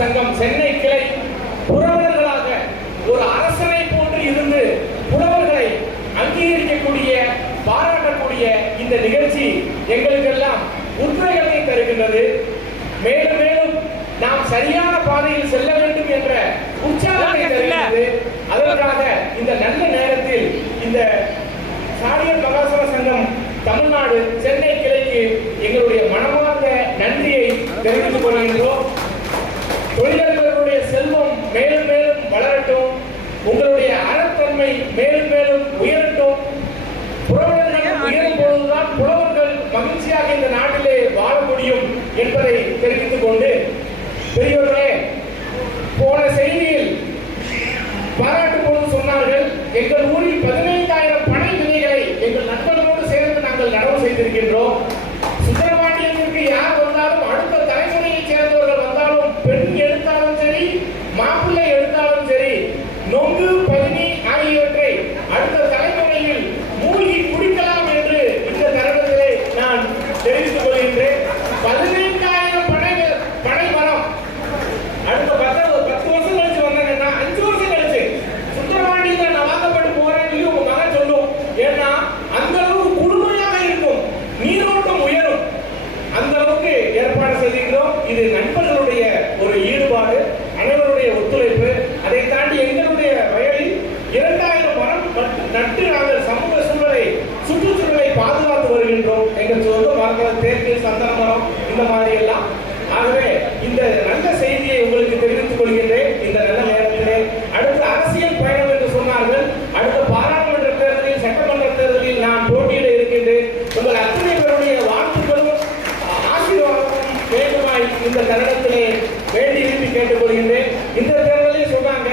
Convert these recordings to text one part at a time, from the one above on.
சங்கம் சென்னை கிளை புலவர்களாக ஒரு அரசனை போன்று இருந்து புலவர்களை அங்கீகரிக்கக்கூடிய பாராட்டக்கூடிய இந்த நிகழ்ச்சி எங்களுக்கெல்லாம் உத்வேகத்தை தருகின்றது. மேலும் மேலும் நாம் சரியான பாதையில் செல்ல வேண்டும் என்ற உற்சாகத்தை தருகிறது. அதற்காக இந்த நல்ல நேரத்தில் இந்த சாரியர் மகாசபா சங்கம் தமிழ்நாடு சென்னை கிளைக்கு எங்களுடைய மனமார்ந்த நன்றியை தெரிவித்துக் கொள்கின்றோம். தொழிலாளர்களுடைய செல்வம் மேலும் மேலும் வளரட்டும், உங்களுடைய அறத்தன்மை மேலும் மேலும் உயரட்டும். புலவர்கள் உயரும் பொழுதுதான் புலவர்கள் மகிழ்ச்சியாக இந்த நாட்டிலே வாழ முடியும் என்பதை தெரிவித்துக் கொண்டு, பெரியவர்களே, போன செய்தியில் பாராட்டு பொழுது சொன்னார்கள், எங்கள் ஊரில் 15,000 பனை விதைகளை எங்கள் நண்பர்களோடு சேர்ந்து நாங்கள் நடவு செய்திருக்கின்றோம். சுந்தரபாண்டியத்திற்கு யார் வந்தாலும், அடுத்த தலைமுறையை சேர்ந்தவர்கள் வந்தாலும், பெண் எடுத்தாலும் சரி, மாப்பிள்ளை எடுத்தாலும் சரி, நொங்கு பதினி ஆகியவற்றை அடுத்த தலைமுறையில் மூழ்கி குடிக்கலாம் என்று இந்த தருணத்திலே நான் தெரிவித்துக் கொள்கின்றேன். 15,000 பனை மரம் அடுத்த 10 வருஷம் கழிச்சு வந்தாங்கன்னா 5 வருஷம் கழிச்சு சுந்தரபாண்டியத்தில் நான் வாங்கப்பட்டு போறேன்னு உங்க மகன் சொல்லும். ஏன்னா அந்த அளவுக்கு குழுமையாக இருக்கும், நீரோட்டம் உயரும், அந்த அளவுக்கு ஏற்பாடு செய்திருக்கிறோம். இது நண்பர்களுடைய ஒரு ஈடுபாடு, அனைவருடைய ஒத்துழைப்பு. அதை தாண்டி எங்களுடைய வயலில் 2000 மரம் நட்டு நாங்கள் சமூக சூழலை, சுற்றுச்சூழலை பாதுகாத்து வருகின்றோம். எங்கள் சொந்த மரங்கள், தேக்கு, சந்தன மரம், இந்த மாதிரி எல்லாம். ஆகவே இந்த நல்ல செய்தியை உங்களுக்கு தெரிவித்துக் கொள்கின்றேன். இந்த நல்ல நேரத்திலே அடுத்த அரசியல் பயணம் என்று சொன்னார்கள். அடுத்த பாராளுமன்ற தேர்தலில், சட்டமன்ற தேர்தலில் நான் போட்டியிட இருக்கின்றேன். உங்கள் அத்தனை பேருடைய வாழ்த்துக்களும் ஆசீர்வாதமும் வேண்டுமாய் இந்த தருணத்திலே வேண்டி விரும்பி கேட்டுக்கொள்கின்றேன். இந்த தேர்தலில் சொன்னாங்க,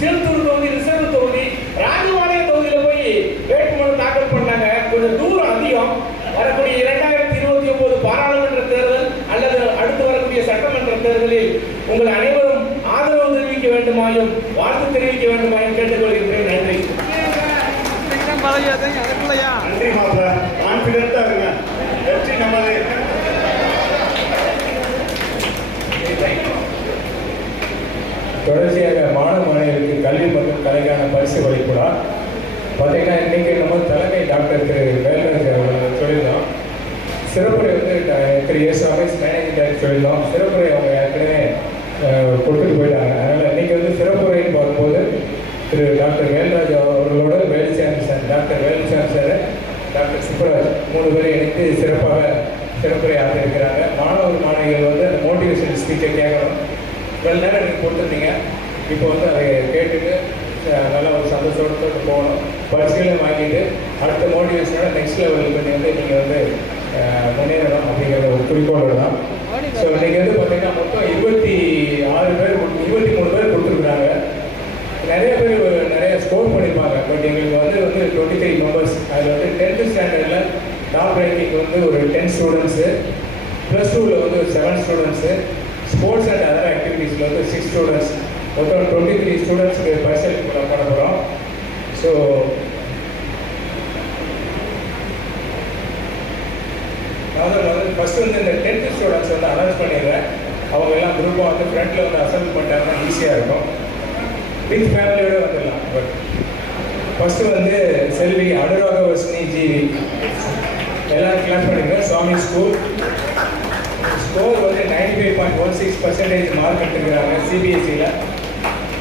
சிறுத்தூர் தொகுதி, ரிசர்வ் தொகுதி, ராஜபாளையம் தொகுதியில் போய் வேட்புமனு தாக்கல் பண்ணாங்க. கொஞ்சம் தூரம் அதிகம். வரக்கூடிய 2029 பாராளுமன்ற தேர்தல் அல்லது அடுத்து வரக்கூடிய சட்டமன்ற தேர்தலில் உங்கள் அனைவரும் ஆதரவு தெரிவிக்க வேண்டுமாயும் வாழ்த்து தெரிவிக்க வேண்டுமாயும் கேட்டுக்கொள்கின்றேன். நன்றி. நன்றி மாப்பிள்ள, கான்பிடென்டா இருங்க. வெற்றி நமது. தொடர்ச்சியாக மாணவ மாணவிகளுக்கு கல்வி மற்றும் கலைக்கான பரிசு வழிபடா பார்த்தீங்கன்னா, இன்னைக்கு நம்ம தலைமை டாக்டர் திரு வேல்ராஜ் அவர்கள் சொல்லியிருந்தோம். சிறப்புரை வந்து திரு எஸ் ரமேஷ் மேனேஜிங் டைரக்டர் சொல்லியிருந்தோம். சிறப்புரை அவங்க ஏற்கனவே கொடுத்துட்டு போயிட்டாங்க. அதனால் இன்னைக்கு வந்து சிறப்புரைன்னு பார்க்கும்போது திரு டாக்டர் வேல்ராஜ் அவர்களோட Velusamy sir, doctor Velusamy sir, doctor Subbaraj 3 பேரை இணைத்து சிறப்பாக சிறப்புரை ஆகியிருக்கிறாங்க. மாணவர் மாணவிகள் வந்து அந்த மோட்டிவேஷன் ஸ்பீச்சை கேட்கணும். இவ்வளோ நேரம் எனக்கு கொடுத்துருந்தீங்க. இப்போ வந்து அதை கேட்டுட்டு நல்லா ஒரு சந்தோஷத்தோடு போகணும். பரிசுகளை வாங்கிட்டு அடுத்த மோட்டிவேஷனோட நெக்ஸ்ட் லெவலுக்கு நீங்கள் வந்து முன்னேறணும் அப்படிங்கிற ஒரு குறிக்கோளோடு தான். ஸோ இன்றைக்கி வந்து பார்த்தீங்கன்னா மொத்தம் 23 பேர் கொடுத்துருக்குறாங்க. நிறைய பேர் நிறைய ஸ்கோர் பண்ணியிருப்பாங்க. பட் எங்களுக்கு வந்து 23 மெம்பர்ஸ். அதில் வந்து 10th ஸ்டாண்டர்டில் டாப் ரேங்கிங் வந்து ஒரு 10 ஸ்டூடெண்ட்ஸு, +2ல் வந்து ஒரு 7 ஸ்டூடெண்ட்ஸு, ஸ்போர்ட்ஸ் அண்ட் அதர் ஆக்டிவிட்டீஸில் வந்து 6 ஸ்டூடெண்ட்ஸ், மொத்தம் 23 ஸ்டூடெண்ட்ஸுக்கு பரிசளிப்பு பண்ண போகிறோம். ஸோ வந்து ஃபஸ்ட்டு வந்து இந்த 10th ஸ்டூடெண்ட்ஸ் வந்து அனௌன்ஸ் பண்ணிடுறேன். அவங்க எல்லாம் குரூப்பாக வந்து ஃப்ரண்ட்டில் வந்து அசம்பிள் பண்ணிட்டாங்கன்னா ஈஸியாக இருக்கும். வித் ஃபேமிலியோடு வந்துடலாம். பட் ஃபஸ்ட்டு வந்து செல்வி அனுராகவர்ஷினி ஜிவி, எல்லோரும் கிளாஸ் பண்ணிடுங்க. சுவாமி ஸ்கூல் ஸ்கோர் வந்து 95.16% மார்க் எடுத்துக்கிறாங்க சிபிஎஸ்சியில்.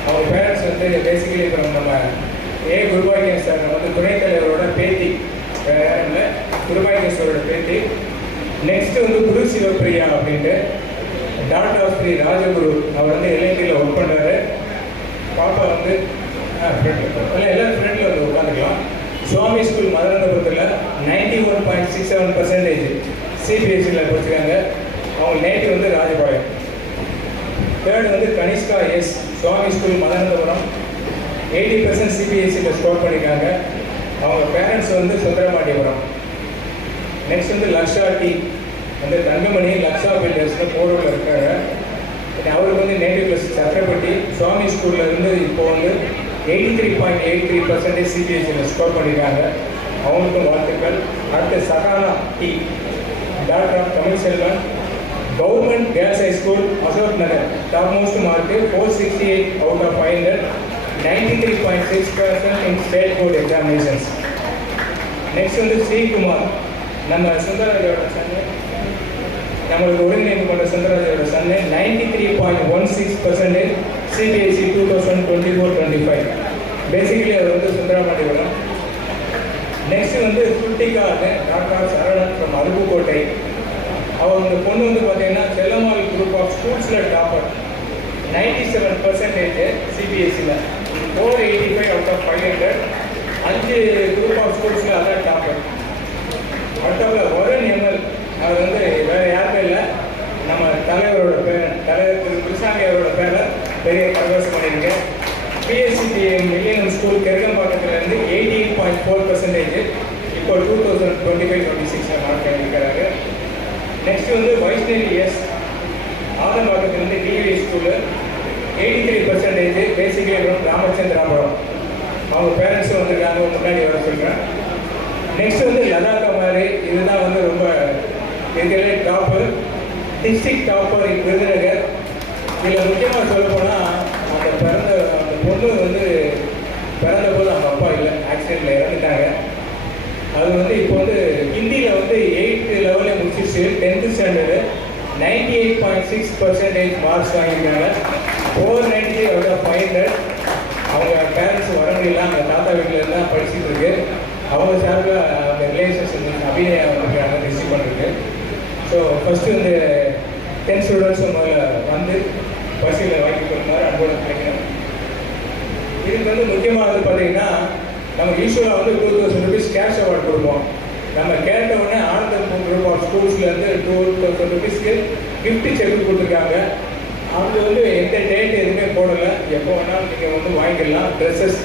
அவங்க பேரண்ட்ஸ் வந்து பேசிக்கலி இப்போ நம்ம குருபாகியம் சார், நம்ம வந்து துணைத் தலைவரோட பேத்தி, வேறு இல்லை குருபாகியம் சாரோட பேத்தி. நெக்ஸ்ட்டு வந்து குரு சிவப்பிரியா அப்படின்ட்டு டாக்டர் ஆஃப் ஸ்ரீ ராஜகுரு, அவர் வந்து எல்ஐடியில் ஒர்க் பண்ணுறாரு. பாப்பா வந்து எல்லோரும் ஃப்ரெண்டில் வந்து உட்காந்துக்கலாம். சுவாமி ஸ்கூல் மதுராந்தபுரத்தில் 91.67% சிபிஎஸ்சியில் படிச்சிருக்காங்க. அவங்க நேட்டிவ் வந்து ராஜபாளையம். தேர்ட் வந்து கனிஷ்கா எஸ், சுவாமி ஸ்கூல் மதுராந்தபுரம், 80% சிபிஎஸ்சியில் ஸ்கோர் பண்ணியிருக்காங்க. அவங்க பேரண்ட்ஸ் வந்து சுந்தரமாண்டிபுரம். நெக்ஸ்ட் வந்து லக்ஷா டி வந்து தங்கமணி, லக்ஷா பில்டர்ஸ்னு போரூரில் இருக்காங்க. அவருக்கு வந்து நேட்டிவ் பிளஸ் சத்திரப்பட்டி, சுவாமி ஸ்கூலில் இருந்து இப்போ வந்து 83.83% சிபிஎஸ்சியில் ஸ்கோர் பண்ணியிருக்காங்க. அவங்களுக்கும் வாழ்த்துக்கள். அடுத்து Sahana D, doctor of Tamil Selvan, Government Girls High School, Ashok Nagar, topmost mark 468 out of 500, 93.6% in state board examinations. Next வந்து ஸ்ரீ குமார், நம்ம சுந்தரராஜோட சன்னு, நம்மளுக்கு ஒருங்கிணைப்பு கொண்ட சுந்தரராஜோட சன்னு 93.16% CBSE 2024-25. பேசிக்கலி அவர் வந்து சுந்தரமாண்டிபுரம். நெக்ஸ்ட் வந்து சுட்டிகா டாக்டர் சரவணன் ஃப்ரம் அருப்புக்கோட்டை. அவங்க இந்த பொண்ணு வந்து பார்த்தீங்கன்னா செல்லம்மாள் குரூப் ஆஃப் ஸ்கூல்ஸில் டாப்பர் 97% சிபிஎஸ்சியில் 485 அவுட் ஆஃப் 500 5 குரூப் ஆஃப் ஸ்கூல்ஸில் அதான் டாப்பர். அடுத்தவங்க வருண் எம்எல், அவர் வந்து வேறு யாருமே இல்லை, நம்ம தலைவரோட பேர் தலைவர் திரு கிருஷ்ணாமி அவரோட பேரை பெரிய பரவசம் பண்ணியிருக்கேன். பிஎஸ்சிடிஎம் மில்லியனம் ஸ்கூல் கெருகம்பாக்கத்துலேருந்து 88.4%, இப்போ 2025-26 மார்க் பண்ணியிருக்கிறாரு. நெக்ஸ்ட் வந்து வைஷ்ணவி எஸ், ஆதம்பாக்கத்துலேருந்து டிவி ஸ்கூலு 83%, பேசிக்கலி அப்புறம் ராமச்சந்திராபுரம். அவங்க பேரண்ட்ஸும் வந்திருக்காங்க, முன்னாடி வர சொல்கிறேன். நெக்ஸ்ட் வந்து லதா குமாரி, இதுதான் வந்து ரொம்ப இதிலே topper, district topper in Virudhunagar. இதில் முக்கியமாக சொல்ல போனால் அந்த பொண்ணு வந்து பிறந்த போது அவங்க அப்பா இல்லை, ஆக்சிடெண்ட்டில் இறந்துட்டாங்க. அது வந்து இப்போ வந்து ஹிந்தியில் வந்து 8th லெவலில் முடிச்சிச்சு, 10th ஸ்டாண்டர்டு 98.6% மார்க்ஸ் வாங்கியிருக்காங்க. 490 அவுட் ஆஃப் 500. அவங்க பேரண்ட்ஸ் வர முடியல, அவங்க தாத்தா வீட்டில் இருந்தால் படிச்சுட்டு இருக்கு. அவங்க சார்பில் அந்த ரிலேஷன்ஸ் அபிநயா வந்துருக்காங்க ரிசீவ் பண்ணுறது. ஸோ ஃபஸ்ட்டு வந்து 10 ஸ்டூடெண்ட்ஸும் முதல்ல வந்து பரிசீலனை வாங்கி கொடுத்தாரு, அன்போடு கிடைக்கணும். இதுக்கு வந்து முக்கியமாக வந்து பார்த்தீங்கன்னா நம்ம யூஸ்வலாக வந்து 2000 ருபீஸ் கேஷ் அவார்டு கொடுப்போம். நம்ம கேட்ட உடனே ஆனந்தம் குரூப் ஆஃப் ஸ்கூல்ஸ்லேருந்து 2000 ருபீஸ்க்கு கிஃப்ட் செக் கொடுத்துருக்காங்க. அவங்க வந்து எந்த டேட் எதுவுமே போடலை, எப்போ வேணாலும் நீங்கள் வந்து வாங்கிக்கலாம். ட்ரெஸ்ஸஸ்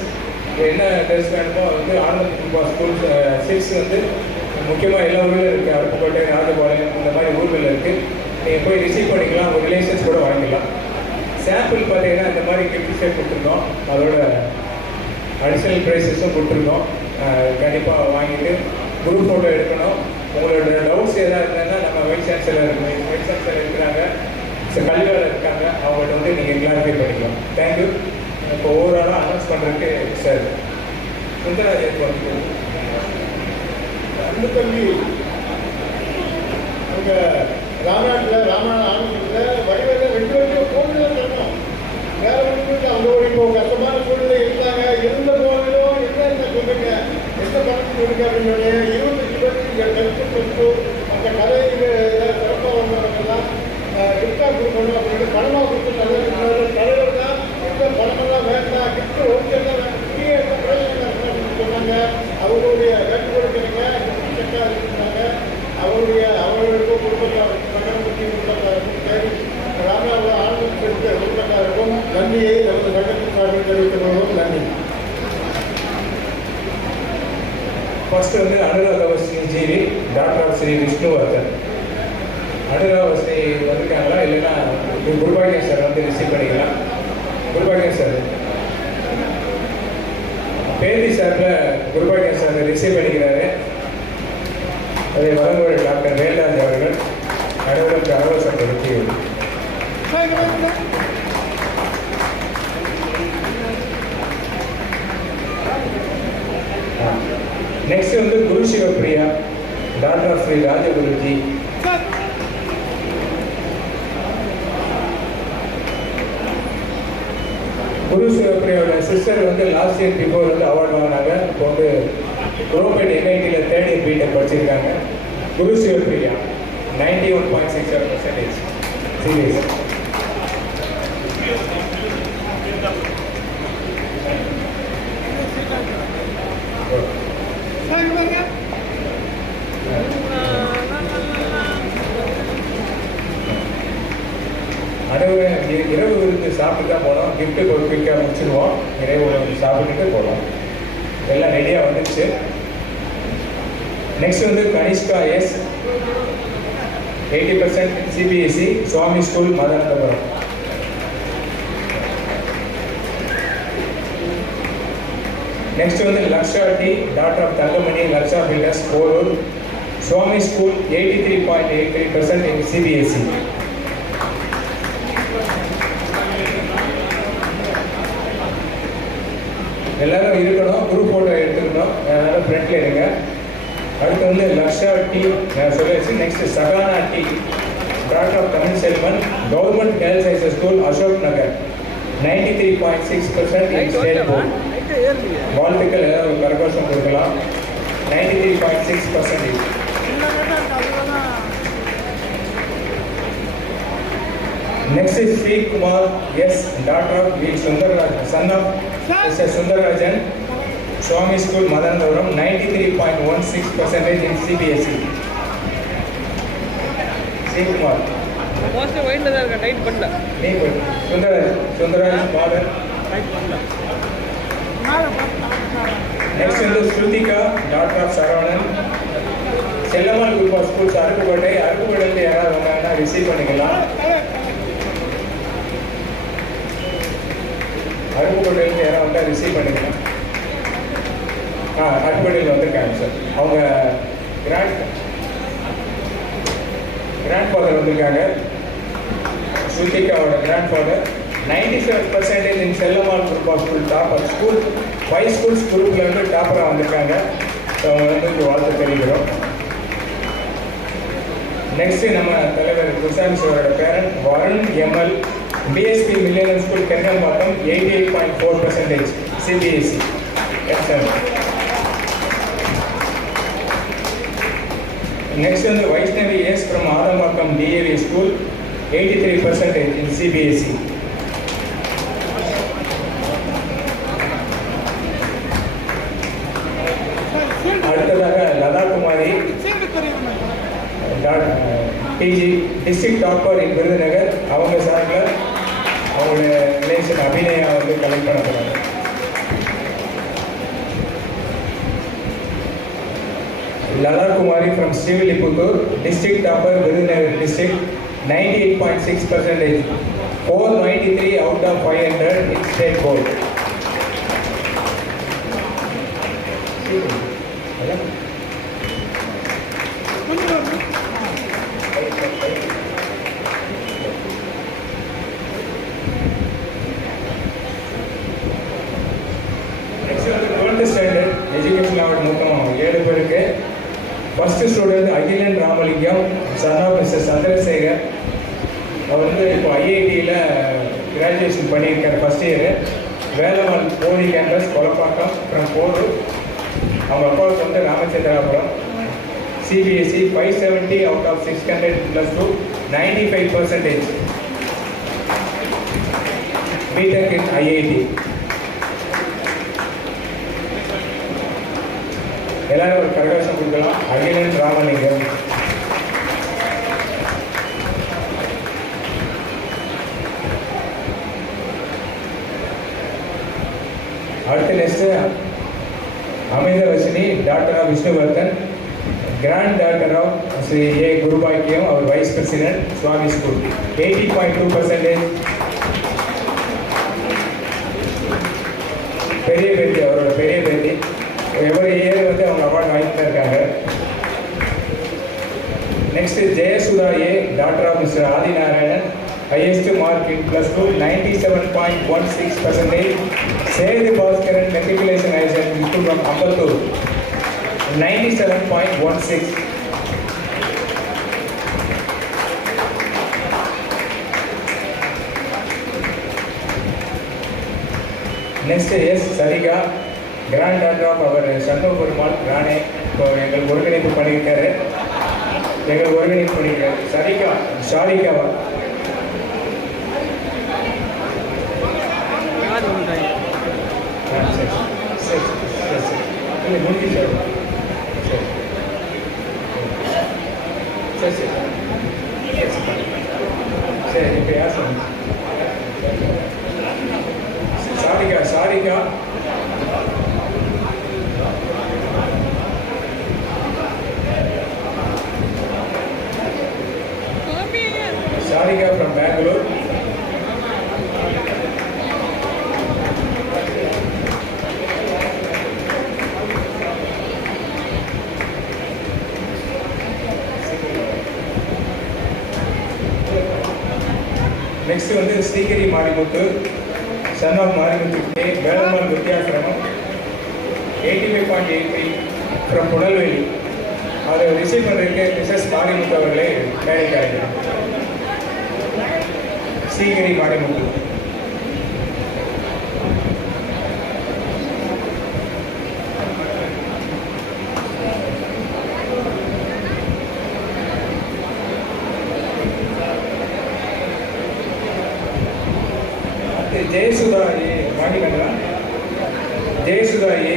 என்ன ட்ரெஸ் வேணுமோ வந்து ஆனந்தம் குரூப் ஆஃப் ஸ்கூல்ஸ் 6 வந்து முக்கியமாக எல்லா ஊரிலும் இருக்குது, அருப்புக்கோட்டை, ராஜபாளையம், இந்த மாதிரி ஊர்களில் இருக்குது. நீங்கள் போய் ரிசீவ் பண்ணிக்கலாம், உங்கள் ரிலேஷன்ஸ் கூட வாங்கிக்கலாம். சாம்பிள் பார்த்தீங்கன்னா இந்த மாதிரி கிஃப்ட் செட் கொடுத்துருக்கோம், அதோட அடிஷ்னல் ப்ரைஸஸும் கொடுத்துருக்கோம். கண்டிப்பாக வாங்கிட்டு குரூப் ஃபோட்டோ எடுக்கணும். உங்களோட டவுட்ஸ் எதாவது இருந்ததுன்னா நம்ம வைஸ் சான்சலர் இருக்கிறாங்க, கல்வியாளர் இருக்காங்க, அவங்கள்ட்ட வந்து நீங்கள் கிளாரிஃபை பண்ணிக்கலாம். தேங்க்யூ. இப்போ ஓவராலாக அனௌன்ஸ் பண்ணுறதுக்கு சார் சுந்தரராஜன் வந்து அன்பு தம்பி அவங்க ராமநாட்டில் ஆனந்தத்தில் வடிவேல 2 வருஷம் கோவிலில் இருக்கணும். வேற ஒன்றும் அவங்க இப்போ கஷ்டமான சூழ்நிலை இருந்தாங்க. இருந்த போதிலும் என்ன சொல்லுங்க, எந்த பணத்துக்கு கொடுக்க அப்படின்னு 25 பேருக்கு கருத்து கொடுத்து அந்த கலையில் சிறப்பாக வந்தவங்கெல்லாம் கிஃப்டாக கொடுக்கணும் அப்படின்னு பணமாக கொடுத்து தலைவர் தான் இந்த பணமெல்லாம் வேண்டாம், கிஃப்ட் ஓகேலாம் வேண்டாம், பிரயோஜனம் சொன்னாங்க. அவங்களுடைய வேண்டுகோளுக்கு கிஃப்ட் செட்டாக இருக்கிறாங்க. அவர்களுக்கும் குடும்பத்தாருக்கும் சரி ராமநாதபுரம் ஆனந்தம் பெற்ற குடும்பத்தாருக்கும் நன்றியை நமது சங்கத்தின் சார்பில் தெரிவித்துக் கொள்வோம். நன்றி. ஃபர்ஸ்ட் வந்து Anuragavasri GV, daughter of Sri Vishnuvardhan. Anuragavasri வந்திருக்காங்களா, இல்லைன்னா குருபாகியன் சார் வந்து ரிசீவ் பண்ணிக்கலாம். குருபாகியன் சார் பேதி சாரில் குருபாகியன் சார் ரிசீவ் பண்ணிக்கிறாரு. அதை வழங்குவது டாக்டர் வேல்ராஜ் அவர்கள். அனைவருக்கு அரவசம் கொடுத்து நெக்ஸ்ட் வந்து குரு சிவப்பிரியா, டாக்டர் ஆஃப் ஸ்ரீ ராஜகுருஜி. குரு சிவப்பிரியாவோட சிஸ்டர் வந்து லாஸ்ட் இயர் பிஃபோர் வந்து அவார்டு வாங்கினாங்க. இப்போ வந்து குரோபேட் என்ஐடியில் 3rd year பிடெக் படிச்சிருக்காங்க. குரு சிவப்பிரியா 91.67% சீரியஸ். அனைவரும் இரவு விருந்து சாப்பிட்டு தான் போனோம். கிஃப்ட்டு குயிக்காக முடிச்சிடுவோம். இரவு உணவு சாப்பிட்டுட்டு போகலாம். எல்லாம் ரெடியாக வந்துடுச்சு. நெக்ஸ்ட் வந்து Kanishka S, 80% CBSE, Swami school, Madanandapuram. Next வந்து Laksha D, doctor of Thangamani, Laksha builders, Porur, Swami school, 83.83% in CBSE. எல்லாரும் இருக்கணும், குரூப் ஃபோட்டோ எடுத்துக்கணும், எல்லாரும் ஃப்ரெண்ட்ல இருங்க. அடுத்து வந்து லக்ஷா டி நான் சொல்லியாச்சு. Next Sahana D, doctor of Tamil Selvan, government girls higher school, Ashok Nagar, 93.6% in state board. வாழ்த்துக்கள், எல்லாரும் கரகோஷம் கொடுக்கலாம். 93.6%. Next is Sri Kumar S, daughter of V. Sundararajan, son of Mr. Sundarajan, Swami School, Madandapuram, 93.16% in CBSE. Sri Kumar. Mostly ஒயிட்ல தான் இருக்கா, tight பண்ணல. நீ போய் Sundarajan father. Next is Shrutika, daughter of Saravanan, Chellammal group of schools, அருப்புக்கோட்டையில யாராவது வந்தாங்கன்னா receive பண்ணிக்கலாம். அருப்புக்கோட்டையில யாராவது வந்தால் ரிசீவ் பண்ணிக்கலாம். அருப்புக்கோட்டையில் வந்திருக்காங்க சார். அவங்க கிராண்ட் ஃபாதர் வந்திருக்காங்க. ஸ்ருதிகாவோட grandfather. 97% in Chellammal group of school topper. School 5 schools குரூப்ல இருந்து டாப்பராக வந்திருக்காங்க. ஸோ அவங்க வந்து வாழ்த்து தெரிவிக்கிறோம். நெக்ஸ்ட் நம்ம தலைவர் குருசாமி சாரோட parent Varun ML, PSB millennium school Kengambakkam, 88.4% CBSE. Next வந்து Vaishnavi S from Adambakkam DAV school, 83% in CBSE. அடுத்ததாக Latha Kumari, PG district topper in Virudhunagar. அவங்க சார்பில் அவங்களோட ரிலேஷன் அபிநயா வந்து கலெக்ட் பண்ண போகிறாங்க. Latha Kumari from Srivilliputhur, district topper Virudhunagar district, 98.6%, 493 out of 500 in state board. Standard education award மொத்தம் 7 பேருக்கு. First student Akilan Ramalingam, son of mister Chandrasekhar. அவர் வந்து இப்போ ஐஐடியில் கிராஜுவேஷன் பண்ணியிருக்கார், ஃபர்ஸ்ட் இயரு. வேலம்மாள் போலி கேம்பஸ், கொலப்பாக்கம், ஃப்ரம் போரூர். அவங்க அப்பாவுக்கு வந்து Ramachandrapuram. CBSE 570 out of 600 +2, 95%. BTech in IIT. எல்லாரும் ஒரு கரகோஷம் கொடுக்கலாம். அகிலன் ராமலிங்கம். அடுத்த next Amirthavarshini, daughter of Vishnuvardhan, granddaughter of Sri A Gurubhagyam, அவர் வைஸ் பிரசிடென்ட், சுவாமி ஸ்கூல், 80.2%. பெரிய பேட்டி, அவரோட பெரிய பேட்டி. எவ்வளோ இயர் வந்து அவங்க அவார்டு வாங்கிட்டு இருக்காங்க. Next Jayasudha A, daughter of mister Adinarayanan, highest mark in +2, 97.16%. Sethu Bhaskaran matriculation higher secondary school from Ambattur, 97.16. Next S Sarika, granddaughter of அவர் சண்முக பெருமாள் ராணே. இப்போ எங்களுக்கு ஒருங்கிணைப்பு பண்ணியிருக்காரு. சரிகா ஷாரிகாவா இல்லை முடிஞ்சு சார். சரி சரி இப்போ யார் sir? Sarika from Bangalore. Next வந்து Srigiri Marimuthu, son of Marimutu K, Velamal Vidyasramam, 85.83 from Punalveli. அதை ரிசீவ் பண்ணுறதுக்கு மிஸ்ஸஸ் மாரிமுத்து அவர்களே மேடைக்கு அழைக்கிறோம். சீகிரி மாரிமுத்து. ஜெயசுதா ஏ வாங்கிக்கங்களா? ஜெயசுதா ஏ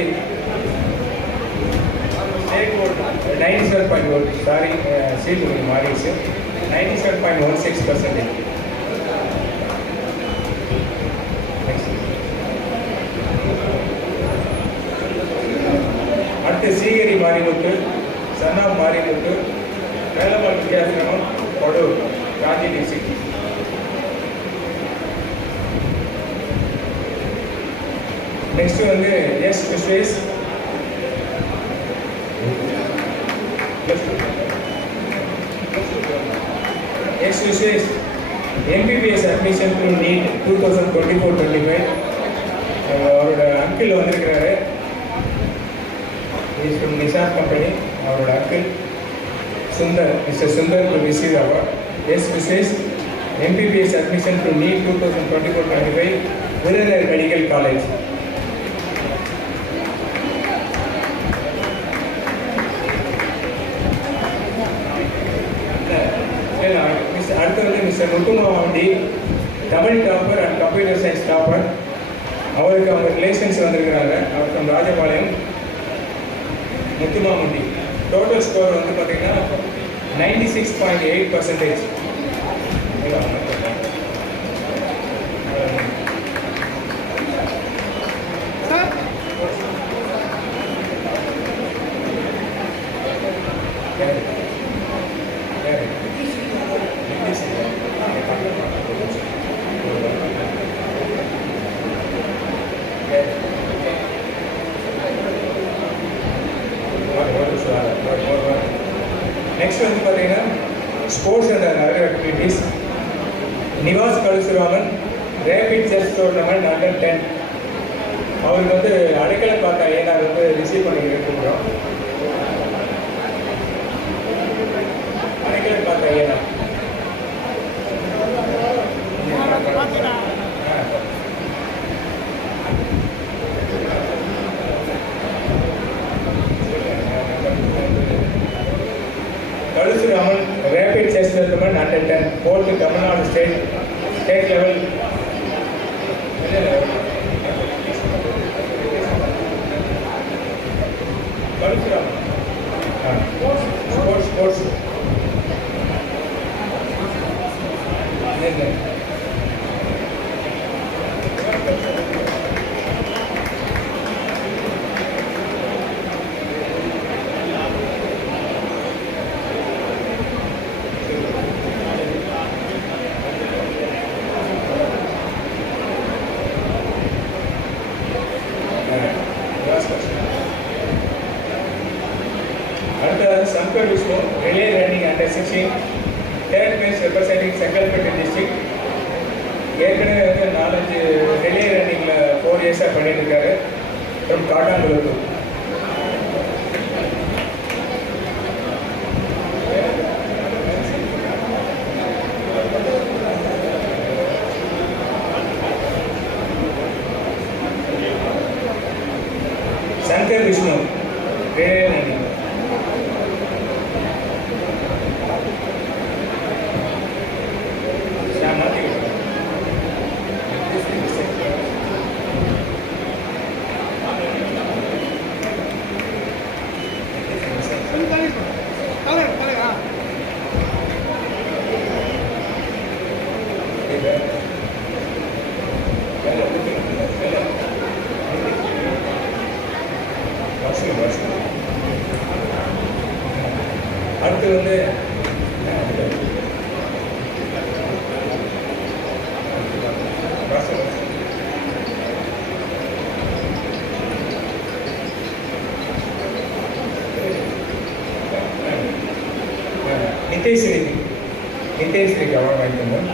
97.1, சாரி சீட் கொஞ்சம் மாறிடுச்சு. 97.16%. அடுத்து சீகரி மாரிமுத்து, சன்னா மாரிமுத்து, வேலம்மாள் வித்யாசிரமம், கொடூர், காஞ்சி டிஸ்ட்ரிக்ட். நெக்ஸ்ட் வந்து S Vishwesh, S Vishwash MBBS admission to NEET 2024-25. அவரோட அங்கிள் வந்திருக்கிறாரு. Is from Nissan company. அவரோட uncle Sundar, mister Sundar to receive award. எஸ் Vishwash MBBS admission to NEET 2024-25, Virudhunagar medical college. அடுத்து வந்து mister Muthumavandi, Tamil topper and computer science topper. அவருக்கு அவங்க ரிலேஷன்ஸ் வந்திருக்கிறாங்க. அவர் from Rajapalayam. Muthumavandi total score வந்து பார்த்தீங்கன்னா 96.8%. நெக்ஸ்ட் வந்து பார்த்தீங்கன்னா sports and other activities. Nivas Kalusuraman, rapid chess tournament under 10. அவருக்கு வந்து அடைக்கலை பார்த்த ஏனார் வந்து ரிசீவ் பண்ணி கொடுக்குறோம். அடைக்கலை பார்த்த ஏனார் Kalusuraman, rapid chess tournament under 10, 4th Tamil Nadu state level. Kalusuraman sports Shankar Vishnu, relay running under 16, third place representing Sankalpet district. ஏற்கனவே வந்து 4-5 ரிலே ரன்னிங்கில் 4 இயர்ஸாக பண்ணிட்டு இருக்காரு. From Kattankulathur. Shankar Vishnu, relay running. அடுத்து வந்து நிதேஸ்வரிக்கு அவார்டு வாங்கிக்கணும்.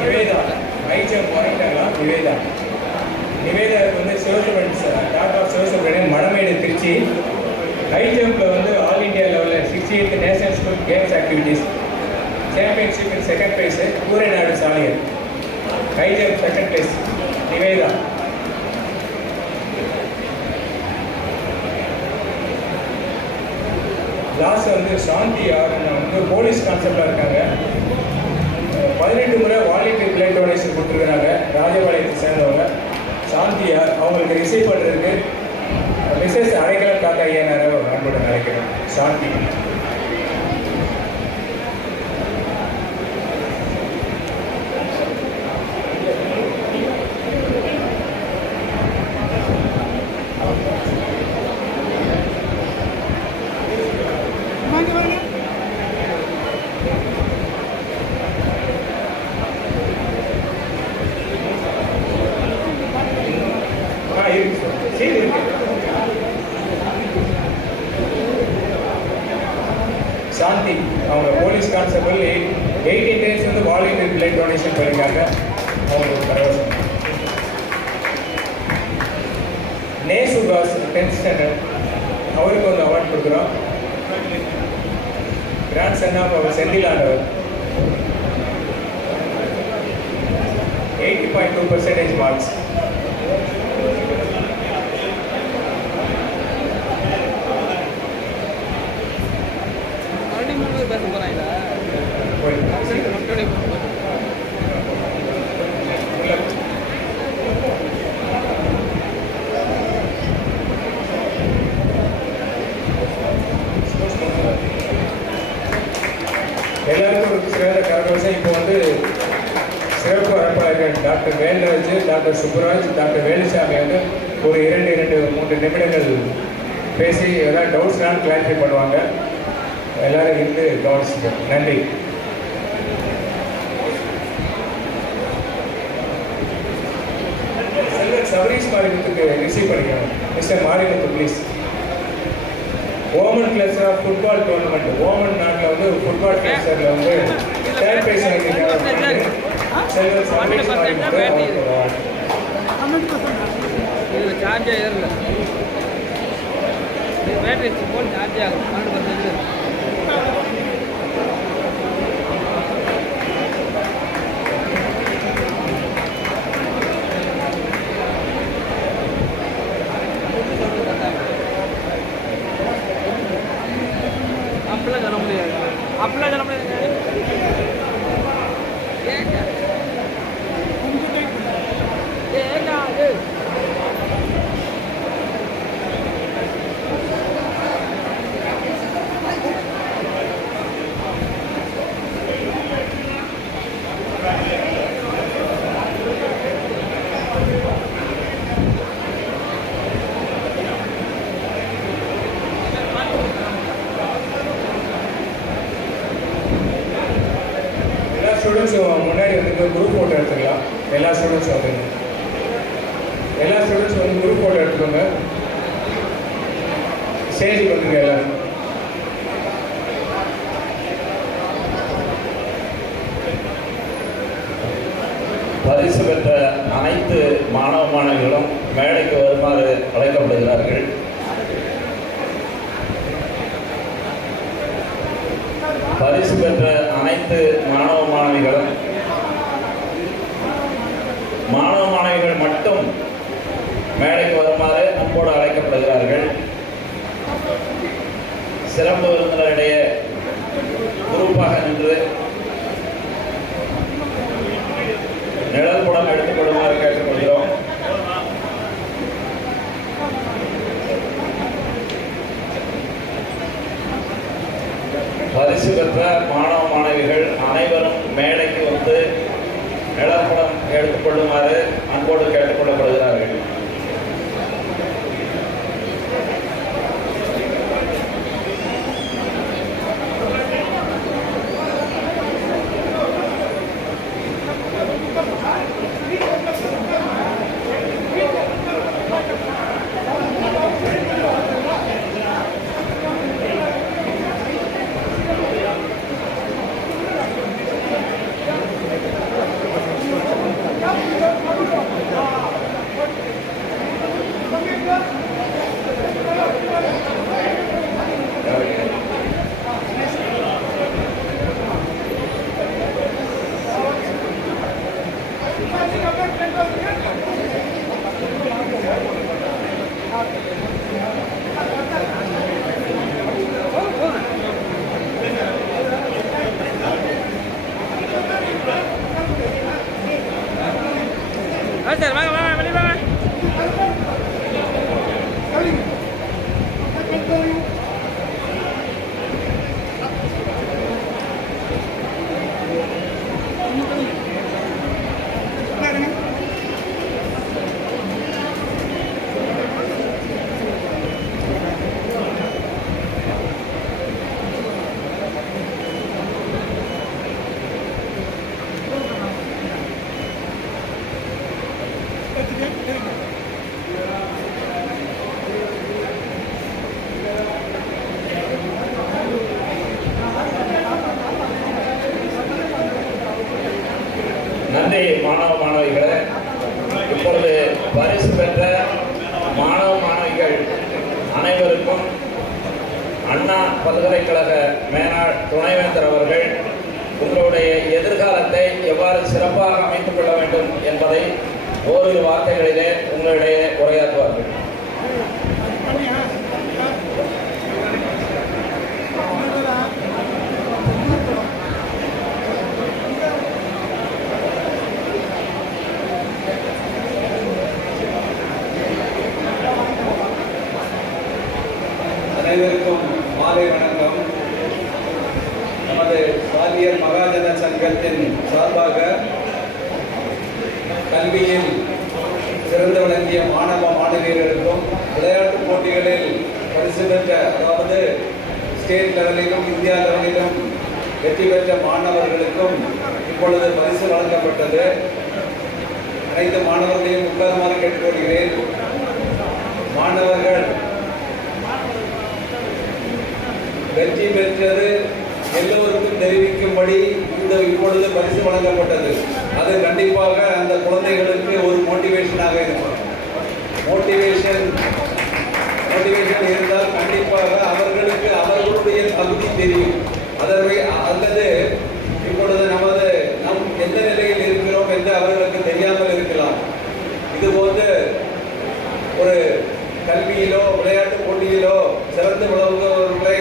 நிவேதா ஹை ஜம்ப் வாங்கிட்டாங்களா? நிவேதாவுக்கு வந்து Sivasubramanian daughter of Sivasubramanian Manamedu Trichy. High ஜம்பில் வந்து ஆல் இண்டியா லெவலில் 68th national school games activities championship in second prize Koorainadu Saliyar. High jump second prize Nivetha. Last வந்து சாந்தி வந்து போலீஸ் கான்செப்டாக இருக்காங்க. 18 முறை வாலண்டியர் பிளட் டொனேஷன் கொடுத்துருக்குறாங்க. ராஜபாளையத்தை சேர்ந்தவங்க சாந்தியார். அவங்களுக்கு ரிசீவ் பண்ணுறதுக்கு மிஸ்ஸஸ் அரைக்கலம் காக்கா ஐயனாரை ஒரு அன்புடன் அழைக்கிறேன். சாந்தி. இருக்கு சார், சரி இருக்கு. சாந்தி அவங்க போலீஸ் கான்ஸ்டபிள் 18 டேஸ் வந்து வாலண்டியர் பிளட் டொனேஷன் பண்ணியிருக்காங்க. அவங்களுக்கு பரவசம். நேசுகாஸ் 10th ஸ்டாண்டர்ட் அவருக்கு வந்து அவார்ட் கொடுக்குறோம். கிராண்ட் சன் ஆஃப் அவர் செந்தில் ஆண்டவர். 80.2% மார்க்ஸ். பேச போறாங்களா? எல்லாருக்கும் ஒரு சிறந்த கரகோஷம். இப்போ வந்து சிறப்பு அழைப்பாளர்கள் doctor Velraj, doctor Subburaj, doctor Velusamy வந்து ஒரு 2-3 நிமிடங்கள் பேசி ஏதாவது டவுட்ஸ்லாம் கிளாரிஃபை பண்ணுவாங்க. எல்லாரும் இருந்து கவனிச்சுங்க. நன்றி. செல்வர் சபரீஷ் மாரிமுத்துக்கு ரிசீவ் பண்ணிக்கணும். Mister Marimuthu please. Oman clubs of football tournament Oman நாட்டில் வந்து ஃபுட்பால் கிளப்ஸில் வந்து தேர்ட் பிரைஸ் வாங்கியிருக்காங்க. செல்வர் சபரீஷ் மாரிமுத்து. இதில் சார்ஜ் ஏறல. பேட்டரி ஃபோன் சார்ஜ் ஆகும். 12% அப்படிலாம் சொல்ல முடியாது. ஸ்டூடெண்ட்ஸும் முன்னாடி வந்து குரூப் ஃபோட்டோ எடுத்துக்கலாம். எல்லா ஸ்டூடெண்ட்ஸும் வந்துங்க. எல்லா ஸ்டூடெண்ட்ஸும் வந்து குரூப் ஃபோட்டோ எடுத்துக்கோங்க. ஸ்டேஜுக்கு வந்துங்க எல்லாரும். பரிசு பெற்ற அனைத்து மாணவ மாணவிகளும் மேடைக்கு வருமாறு அழைக்கப்படுகிறார்கள். பரிசு பெற்ற அனைத்து மாணவ மாணவிகளும் மாணவிகள் மட்டும் மேடைக்கு வருமாறு அன்போடு அழைக்கப்படுகிறார்கள். சிறப்பு விருந்தினரிடையே குரூப்பாக நின்று நிழல் படம் எடுத்துக் கொள்ளுமாறு கேட்டுக்கொள்கிறோம். பரிசு பெற்ற மாணவ மாணவிகள் அனைவரும் மேடைக்கு வந்து நிழற்படம் எடுத்துக்கொள்ளுமாறு அன்போடு கேட்டுக்கொள்ளப்படுகிறார்கள். பாரு சார் வாங்க வாங்க வெளியே வாங்க. நன்றி மாணவ மாணவிகளே. இப்பொழுது பரிசு பெற்ற மாணவ மாணவிகள் அனைவருக்கும் அண்ணா பல்கலைக்கழக மேனாள் துணைவேந்தர் அவர்கள் உங்களுடைய எதிர்காலத்தை எவ்வாறு சிறப்பாக அமைத்துக் கொள்ள வேண்டும் என்பதை ஓரிரு வார்த்தைகளிலே உங்களிடையே உரையாற்றுவார்கள். அனைவருக்கும் மாலை வணக்கம். நமது சாலியர் மகாஜன சங்கத்தின் சார்பாக கல்வியில் சிறந்து விளங்கிய மாணவ மாணவியர்களுக்கும் விளையாட்டுப் போட்டிகளில் பரிசு பெற்ற, அதாவது ஸ்டேட் லெவலிலும் இந்தியா லெவலிலும் வெற்றி பெற்ற மாணவர்களுக்கும் இப்பொழுது பரிசு வழங்கப்பட்டது. அனைத்து மாணவர்களையும் உட்காருமாறு கேட்டுக்கொள்கிறேன். மாணவர்கள் வெற்றி பெற்றது எல்லோருக்கும் தெரிவிக்கும்படி இப்பொழுது பரிசு வழங்கப்பட்டது. அது கண்டிப்பாக அந்த குழந்தைகளுக்கு ஒரு மோட்டிவேஷனாக இருக்கும். மோட்டிவேஷன் இருந்தால் கண்டிப்பாக அவர்களுக்கு அவர்களுடைய தகுதி தெரியும். அல்லது இப்பொழுது நம் எந்த நிலையில் இருக்கிறோம் என்று அவர்களுக்கு தெரியாமல் இருக்கலாம். இதுபோன்று ஒரு கல்வியிலோ விளையாட்டு போட்டியிலோ சிறந்து விளங்குபவர்களை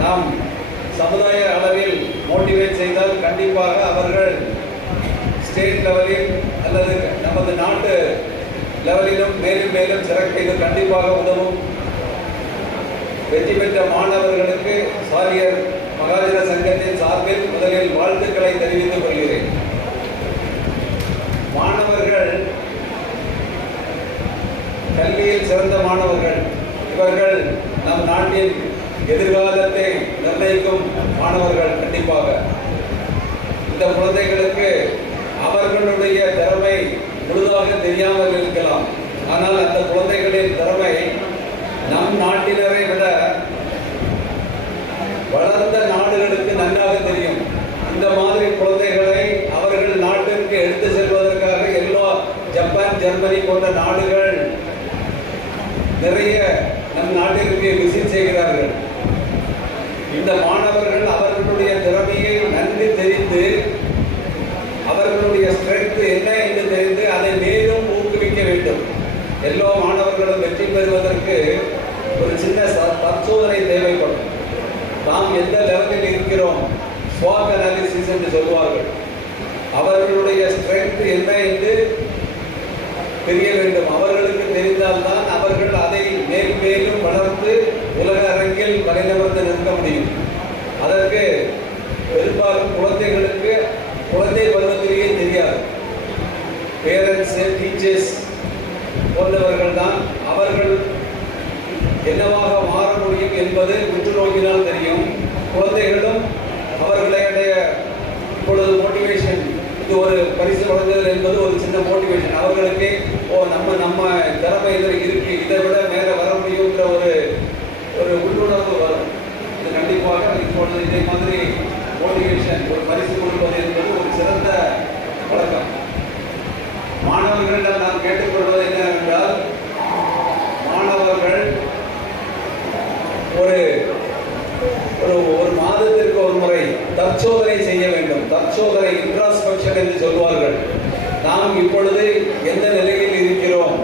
நாம் சமுதாய அளவில் மோட்டிவேட் செய்தால் கண்டிப்பாக அவர்கள் ஸ்டேட் லெவலில் அல்லது நமது நாட்டு லெவலிலும் மேலும் மேலும் சிறக்க இது கண்டிப்பாக உதவும். வெற்றி பெற்ற மாணவர்களுக்கு சாலியர் மகாஜன சங்கத்தின் சார்பில் முதலில் வாழ்த்துக்களை தெரிவித்துக் கொள்கிறேன். மாணவர்கள் கல்வியில் சிறந்த மாணவர்கள். இவர்கள் நம் நாட்டின் எதிர்காலத்தை நிர்ணயிக்கும் மாணவர்கள். கண்டிப்பாக இந்த குழந்தைகளுக்கு அவர்களுடைய திறமை முழுதாக தெரியாமல் இருக்கலாம். ஆனால் அந்த குழந்தைகளின் திறமை நம் நாட்டினரை விட வளர்ந்த நாடுகளுக்கு நன்றாக தெரியும். இந்த மாதிரி குழந்தைகளை அவர்கள் நாட்டிற்கு எடுத்து செல்வதற்காக ஜப்பான், ஜெர்மனி போன்ற நாடுகள் நிறைய நம் நாட்டிற்கு விசிட் செய்கிறார்கள். இந்த மாணவர்கள் அவர்களுடைய திறமையை நன்கு தெரிந்து அவர்களுடைய ஸ்ட்ரென்த் என்ன என்று தெரிந்து அதை மேலும் ஊக்குவிக்க வேண்டும். எல்லா மாணவர்களும் வெற்றி பெறுவதற்கு ஒரு சின்ன பரிசோதனை தேவைப்படும். நாம் எந்த லெவலில் இருக்கிறோம், ஸ்வாட் அனாலிசிஸ் என்று சொல்வார்கள். அவர்களுடைய ஸ்ட்ரென்த் என்ன என்று தெரிய வேண்டும். அவர்களுக்கு தெரிந்தால்தான் அவர்கள் அதை மேலும் வளர்த்து உலக அரங்கில் தலைநிமிர்ந்து நிற்க முடியும். அதற்கு பெரும்பாலும் குழந்தைகளுக்கு குழந்தை பருவத்திலேயே தெரியாது. பேரண்ட்ஸ், டீச்சர்ஸ் போன்றவர்கள் தான் அவர்கள் என்னவாக மாற முடியும் என்பது உற்று நோக்கினால் தெரியும். குழந்தைகளும் அவர்களுடைய இப்பொழுது மோட்டிவேஷன், இது ஒரு பரிசு வழங்குதல் என்பது ஒரு சின்ன மோட்டிவேஷன். அவர்களுக்கு நம்ம திறமை இதில் இருக்கு, இதை விட மேலே வர முடியுங்கிற ஒரு உள்ளுணர்வு வரும். இது கண்டிப்பாக இப்பொழுது இதே மாதிரி மோட்டிவேஷன், ஒரு பரிசு கொடுப்பது என்பது ஒரு சிறந்த பழக்கம். மாணவர்களிடம் நான் கேட்டுக்கொள்வது என்னவென்றால், மாணவர்கள் ஒரு மாதத்திற்கு ஒரு முறை தற்சோதனை செய்ய வேண்டும். தற்சோதனை, இன்ட்ராஸ்பெக்ஷன் என்று சொல்வார்கள். நாம் இப்பொழுது எந்த நிலையில் இருக்கிறோம்,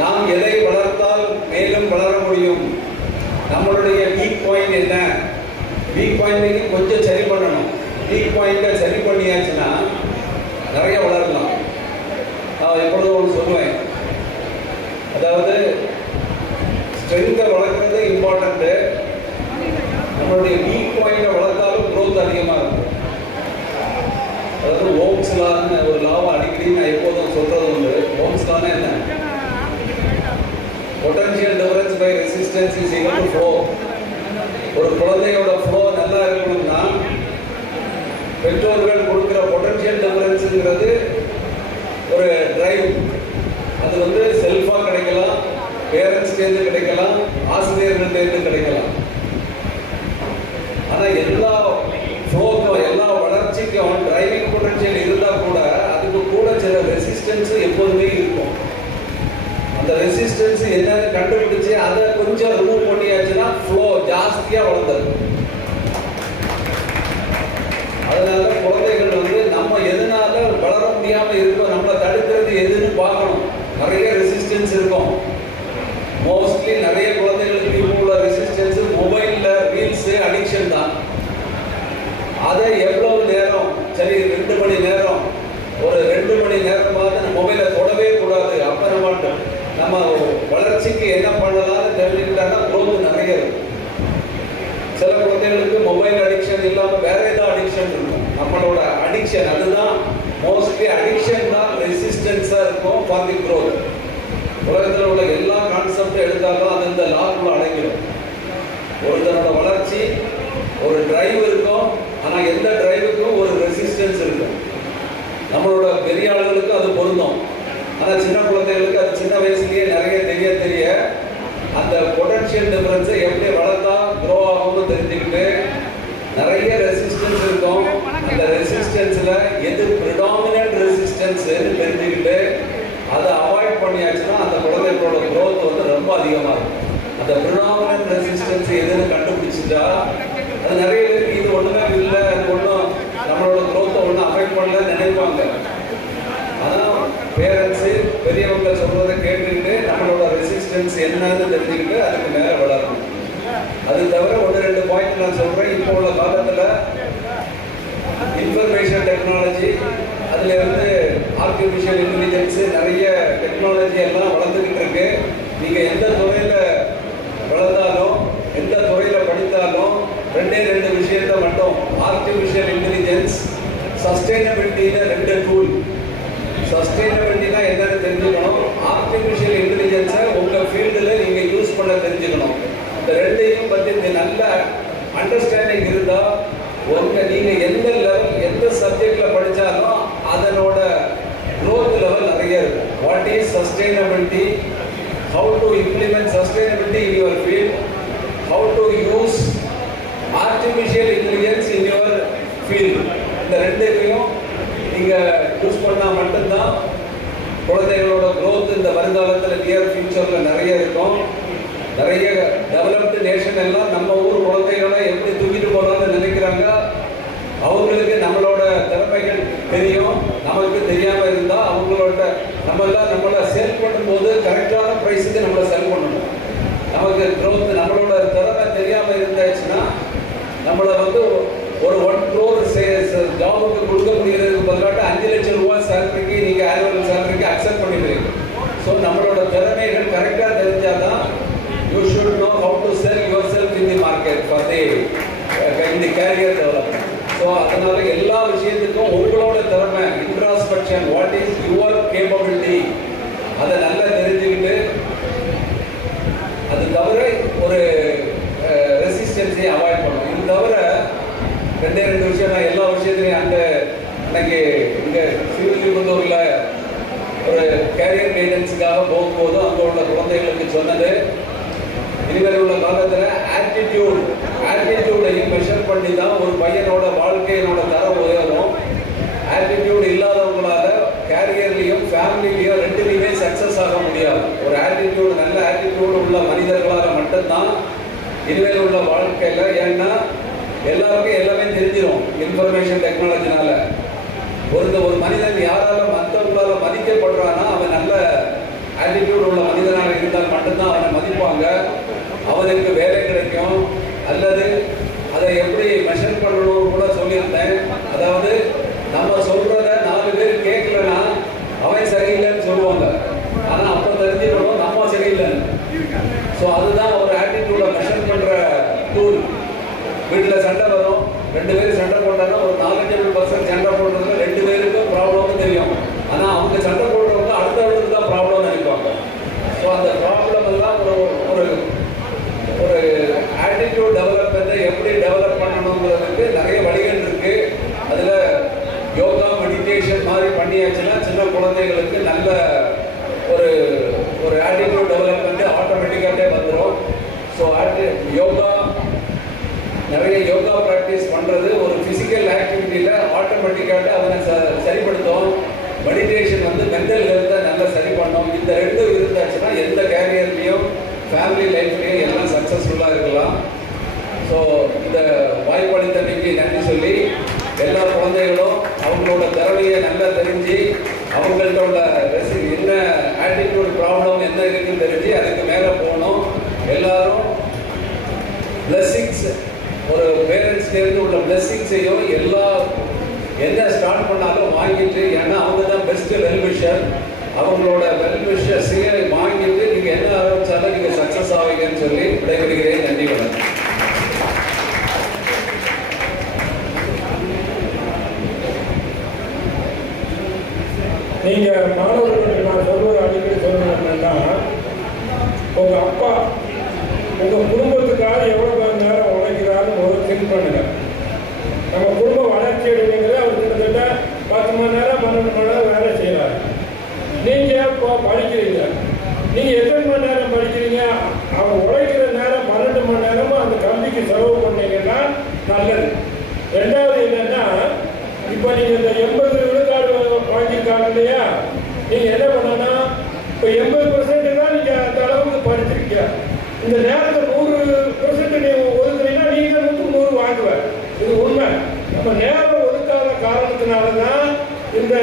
நாம் எதை வளர்த்தால் மேலும் வளர முடியும், நம்மளுடைய வீக் பாயிண்ட் என்ன, வீக் பாயிண்ட்டையும் கொஞ்சம் சரி பண்ணணும். வீக் பாயிண்ட்டை சரி பண்ணியாச்சுன்னா நிறைய வளரலாம். நான் எப்பொழுதும் ஒன்று சொல்லுவேன், அதாவது ஸ்ட்ரென்த்தை வளர்க்குறது இம்பார்ட்டண்ட்டு, நம்மளுடைய வீக் பாயிண்டை வளர்த்தாலும் க்ரோத் அதிகமாக இருக்கும். அதாவது ஓம்ஸ் லான்னு ஒரு லாவை அடிக்கடி நான் எப்போதும் சொல்றது உண்டு. ஓம்ஸ் லான்னா என்ன? Potential difference by resistance is equal to flow. ஒரு குழந்தையோட ஃப்ளோ நல்லா இருக்கணும்னா பெற்றோர்கள் கொடுக்குற பொட்டன்ஷியல் டிஃபரன்ஸுங்கிறது ஒரு டிரைவ். அது வந்து செல்ஃபாக கிடைக்கலாம், பேரண்ட்ஸ்லேருந்து கிடைக்கலாம், ஆசிரியர்கள்லேருந்து கிடைக்கலாம். ஆனால் எல்லா ஃப்ளோக்கும் எல்லா வளர்ச்சிக்கும் டிரைவிங் பொட்டன்ஷியல் இருந்தால் கூட அதுக்கு கூட சில ரெசிஸ்டன்ஸ் எப்போதுமே இருக்கும். அந்த ரெசிஸ்டன்ஸ் என்னன்னு கண்டுபிடிச்சு அதை கொஞ்சம் ரிமூவ் பண்ணியாச்சுன்னா ஃப்ளோ ஜாஸ்தியாக வளர்ந்தது. அதனால குழந்தைகள் வந்து நம்ம எதனால வளர முடியாம இருக்கோம், நம்மளை தடுக்கிறது எதுன்னு பார்க்கணும். நிறைய ரெசிஸ்டன்ஸ் இருக்கும். மோஸ்ட்லி நிறைய குழந்தைகளுக்கு இப்போ உள்ள ரெசிஸ்டன்ஸ் மொபைல்ல ரீல்ஸ் அடிக்ஷன் தான். அதை எவ்வளவு நேரம், சரி 2 மணி நேரம், ஒரு 2 மணி நேரமாவது அந்த மொபைலை தொடவே கூடாது. அப்ப நம்ம வளர்ச்சிக்கு என்ன பண்ணலாம்னு தெரிஞ்சுக்கிட்டாங்கன்னா க்ரோத் நிறைய இருக்கும். சில குழந்தைகளுக்கு மொபைல் அடிக்ஷன் இல்லாமல் வேற ஏதாவது அடிக்ஷன் இருக்கும். நம்மளோட அடிக்ஷன் அதுதான் மோஸ்ட்லி அடிக்ஷன் தான் ரெசிஸ்டன்ஸாக இருக்கும் ஃபார் தி க்ரோத். உலகத்தில் உள்ள எல்லா கான்செப்டும் எடுத்தாலும் அது இந்த லாக்குள்ள அடங்கிடும். ஒருத்தனோட வளர்ச்சி ஒரு டிரைவ் இருக்கும், ஆனால் எந்த டிரைவுக்கும் ஒரு ரெசிஸ்டன்ஸ் இருக்கும். நம்மளோட பெரிய ஆளுகளுக்கு அது பொருந்தும், ஆனால் சின்ன குழந்தைகளுக்கு அது சின்ன வயசுலேயே நிறைய தெரிய அந்த பொட்டன்ஷியல் டிஃபரன்ஸை எப்படி வளர்த்தா க்ரோ ஆகும்னு தெரிஞ்சுக்கிட்டு நிறைய ரெசிஸ்டன்ஸ் இருக்கும். அந்த ரெசிஸ்டன்ஸில் எது ப்ரிடாமினன்ட் ரெசிஸ்டன்ஸ்ன்னு தெரிஞ்சுக்கிட்டு அதை அவாய்ட் பண்ணியாச்சுன்னா அந்த குழந்தைகளோட க்ரோத் வந்து ரொம்ப அதிகமாக இருக்கும். அந்த ப்ரிடாமினன்ட் ரெசிஸ்டன்ஸ் எதுன்னு கண்டுபிடிச்சிட்டா அது நிறைய பேருக்கு இது ஒன்றுமே இல்லை, அது ஒன்றும் நம்மளோட க்ரோத்தை ஒன்றும் அஃபெக்ட் பண்ணலன்னு நினைப்பாங்க. ஆனால் பேரண்ட்ஸு பெரியவங்க சொல்றதை கேட்டுக்கிட்டு நம்மளோட ரெசிஸ்டன்ஸ் என்னன்னு தெரிஞ்சுக்கிட்டு அதுக்கு மேலே வளரணும். அது தவிர 1-2 பாயிண்ட் நான் சொல்றேன். இப்போ உள்ள காலத்தில் இன்ஃபர்மேஷன் டெக்னாலஜி, அதுல இருந்து ஆர்டிஃபிஷியல் இன்டெலிஜென்ஸ், நிறைய டெக்னாலஜி எல்லாம் வளர்ந்துக்கிட்டு இருக்கு. நீங்க எந்த துறையில வளர்ந்தாலும் எந்த துறையில படித்தாலும் 2 விஷயத்த மட்டும், ஆர்டிஃபிஷியல் இன்டெலிஜென்ஸ், சஸ்டைனபிலிட்டியில 2 டூல். சஸ்டைனபிலிட்டினா என்னன்னு தெரிஞ்சுக்கணும், ஆர்டிஃபிஷியல் இன்டெலிஜென்ஸை உங்க ஃபீல்டில் நீங்க யூஸ் பண்ண தெரிஞ்சுக்கணும். இந்த 2ஐயும் பற்றி நல்ல அண்டர்ஸ்டாண்டிங் இருந்தால் நீங்க எந்த லெவல் எந்த சப்ஜெக்ட்ல படிச்சாலும் அதனோட growth லெவல் நிறைய இருக்கும். What is sustainability, how to implement sustainability in your field, how to use artificial intelligence in your field. இந்த 2ஐயும் நீங்க யூஸ் பண்ணா மட்டும்தான் குழந்தைகளோட growth இந்த வருங்காலத்தில் நியர் ஃபியூச்சர்ல நிறைய இருக்கும். நிறைய டெவலப்டு நேஷன் எல்லாம் நம்ம ஊர் குழந்தைகளை எப்படி தூக்கிட்டு போகலாம்னு நினைக்கிறாங்க. அவங்களுக்கு நம்மளோட திறமைகள் தெரியும், நமக்கு தெரியாம இருந்தா அவங்களோட நம்மளை சேல் பண்ணும்போது கரெக்டான ப்ரைஸுக்கு நம்மளை செல் பண்ணணும். நமக்கு க்ரோத் நம்மளோட திறமை தெரியாம இருந்தாச்சுன்னா நம்மளை வந்து ஒரு 1 crore ஜாபுக்கு கொடுக்க முடியறதுக்கு பதிலாக 5 லட்சம் ரூபாய் சேலரிக்கு நீங்க ஆனுவல் சேலரிக்கு அக்செப்ட் பண்ணிடுறீங்க. ஸோ நம்மளோட திறமைகள் கரெக்டாக தெரிஞ்சாதான் you should know how to sell yourself in the market for the career development. So அதனால எல்லா விஷயத்துக்கும் உங்களோட திறமை, introspection, what is your capability, அதை நல்லா தெரிஞ்சுக்கிட்டு அது தவிர ஒரு ரெசிஸ்டன்ஸை அவாய்ட் பண்ணணும். இது தவிர 2 விஷயம் நான் எல்லா விஷயத்துலையும் அன்னைக்கு இங்கே ஸ்ரீவில்லிபுத்தூரில் ஒரு கேரியர் கைடன்ஸுக்காக போகும்போது அங்கே உள்ள குழந்தைகளுக்கு சொன்னது, இனிமேல் உள்ள காலத்தில் ஆட்டிடியூடையும் மெஷர் பண்ணி தான் ஒரு பையனோட வாழ்க்கையினோட தரம் உயரும். ஆட்டிடியூட் இல்லாதவங்களால கேரியர்லையும் ஃபேமிலிலையும் 2லையுமே சக்ஸஸ் ஆக முடியாது. ஒரு ஆட்டிடியூட், நல்ல ஆட்டிடியூட் உள்ள மனிதர்களால் மட்டும்தான் இனிமேல் உள்ள வாழ்க்கையில், ஏன்னா எல்லாருக்கும் எல்லாமே தெரிஞ்சிடும் இன்ஃபர்மேஷன் டெக்னாலஜினால. ஒரு மனிதன் யாரால மற்றவங்களால மதிக்கப்படுறான்னா அவன் நல்ல ஆட்டிடியூட் உள்ள மனிதனாக இருந்தால் மட்டும்தான் அவனை மதிப்பாங்க, அவனுக்கு வேலை கிடைக்கும். அல்லது அதை எப்படி மெஷர் பண்ணணும்னு கூட சொல்லியிருந்தேன். அதாவது நம்ம சொல்றத 4 பேர் கேட்கலன்னா அவன் சரியில்லைன்னு சொல்லுவாங்க. ஆனால் அப்போ தெரிஞ்சுக்கணும் நம்ம சரியில்லை. ஸோ அதுதான் ஒரு ஆட்டிடியூடை மெஷர் பண்ணுற டூல். வீட்டில் சண்டை வரும், 2 பேரும் சண்டை போட்டாங்கன்னா ஒரு 4-5% சண்டை போடுறதுல 2 பேருக்கும் ப்ராப்ளம்னு தெரியும். ஆனால் அவங்க சண்டை போடுறவங்க அடுத்தவங்களுக்கு தான் ப்ராப்ளம் நினைப்பாங்க. ஸோ அந்த ப்ராப்ளம் எல்லாம் ஒரு ஒரு ஆட்டிடியூட் டெவலப்மெண்ட்டை எப்படி டெவலப் பண்ணணுங்கிறதுக்கு நிறைய வழிகள் இருக்கு. அதில் யோகா மெடிடேஷன் மாதிரி பண்ணியாச்சுன்னா சின்ன குழந்தைகளுக்கு நல்ல ஒரு ஒரு ஆட்டிடியூட் டெவலப்மெண்ட் ஆட்டோமேட்டிக்காகவே வந்துடும். ஸோ யோகா நிறைய யோகா ப்ராக்டிஸ் பண்ணுறது ஒரு ஃபிசிக்கல் ஆக்டிவிட்டியில் ஆட்டோமேட்டிக்காக அதனை சரிப்படுத்தும். மெடிடேஷன் வந்து மென்டல் ஹெல்த்தை நல்லா சரி பண்ணும். இந்த 2 இருந்தாச்சுன்னா எந்த கேரியர்லையும் ஃபேமிலி லைஃப்லையும் எல்லாம் சக்ஸஸ்ஃபுல்லாக இருக்கலாம். ஸோ இந்த வாய்ப்பளித்தமைக்கு நன்றி சொல்லி எல்லா குழந்தைகளும் அவங்களோட திறமையை நல்லா தெரிஞ்சு அவங்கள்ட்ட என்ன ஆட்டிடியூட் ப்ராப்ளம் என்ன இருக்குன்னு தெரிஞ்சு அதுக்கு மேலே போகணும். எல்லாரும் பிளெஸ்ஸிங்ஸ், ஒரு பேரண்ட்ஸ்லேருந்து உள்ள பிளெஸ்ஸிங்ஸையும் என்ன ஸ்டார்ட் பண்ணாலும் வாங்கிட்டு, ஏன்னா அவங்க தான் பெஸ்ட் வெல்விஷர். அவங்களோட வெல்விஷர்ஸையே வாங்கிட்டு நீங்கள் என்ன ஆரம்பித்தாலும் நீங்கள் சக்ஸஸ் ஆவீங்கன்னு சொல்லி விடைபெறுகிறேன். நன்றி, வணக்கம். நீங்கள் மாணவர்களுக்கு நான் சொல்வது அடிக்கடி சொல்லணும்னா, உங்கள் அப்பா உங்கள் குடும்பத்துக்காக எவ்வளோ நேரம் உழைக்கிறாருன்னு ஒரு திங்க் பண்ணுங்க. நம்ம குடும்பம் வளர்ச்சி அடைங்கிறது அவர் கிட்டத்தட்ட 10 மணி நேரம் 12 மணி நேரம் வேலை செய்கிறார். நீங்கள் இப்போ படிக்கிறீங்க, நீங்கள் எத்தனை மணி நேரம் படிக்கிறீங்க? அவர் உழைக்கிற நேரம் 12 மணி நேரமும் அந்த கல்விக்கு செலவு பண்ணீங்கன்னா நல்லது. 2வது என்னன்னா, இப்போ நீங்கள் இந்த 80 விழுக்காடு வாங்கியிருக்காங்க இல்லையா, நீங்கள் என்ன பண்ணனா இப்போ 80% தான் நீங்கள் அந்த அளவுக்கு படிச்சிருக்கீங்க. இந்த நேரத்தை 100% நீங்கள் ஒதுக்குறீங்கன்னா நீங்கள் 100 வாங்குவேன். இது உண்மை. நம்ம நேரம் ஒதுக்காத காரணத்தினால தான் இந்த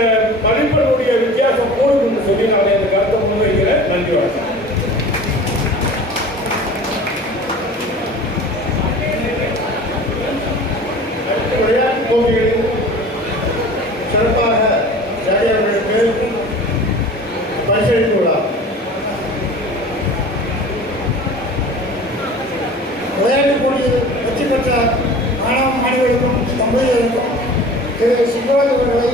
மதிப்பெண்ணுடைய வித்தியாசம் கூடுதுன்னு சொல்லி நான் இந்த கருத்தை முன்வைக்கிறேன். நன்றி, வணக்கம். விளையாட்டு போட்டிகளில் சிறப்பாக விளையாடியவர்களுக்கு பரிசளித்துள்ளார். விளையாட்டுப் போட்டியில் வெற்றி பெற்ற மாணவ மாணவர்களுக்கும் தம்பதிகளுக்கும் திரு சிவராஜ் அவர்களை